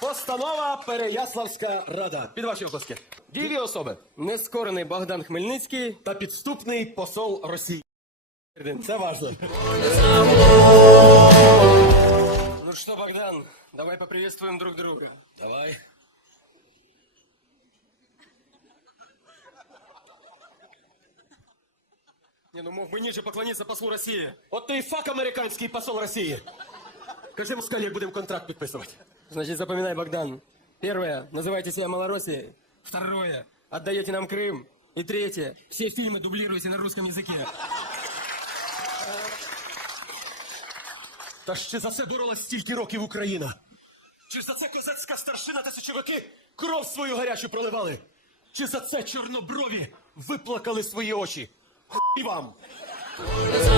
Постанова Переяславська рада. Під ваші оплески. Дієві особи. Нескорений Богдан Хмельницький та підступний посол Росії. Це важно. Ну что, Богдан, давай поприветствуем друг друга. Давай. Не, ну мог бы ниже поклониться послу России. Вот ты и фак американский посол России. Кажи Москале, будем контракт подписывать. Значит, запоминай, Богдан. Первое, называйте себя Малороссией. Второе, отдаете нам Крым. И третье, все фильмы дублируйте на русском языке. Та ще за це боролась стільки років Україна. Чи за це козацька старшина та січовики кров свою гарячу проливали? Чи за це чорноброві виплакали свої очі? Хуй вам! Замло